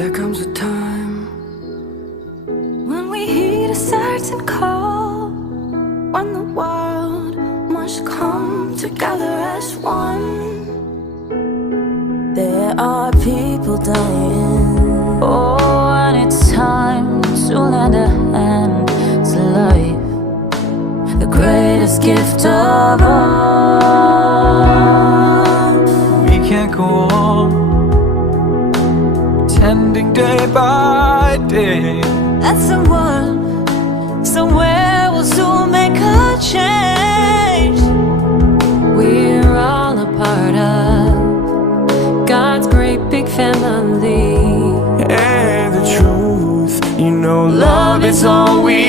There comes a time when we heed a certain call, when the world must come together as one. There are people dying, oh, and it's time to lend a hand to life, the greatest gift of all. we can't go on pretending day by day that someone, somewhere will soon make a change. We're all a part of God's great big family. and the truth, you know, love is all we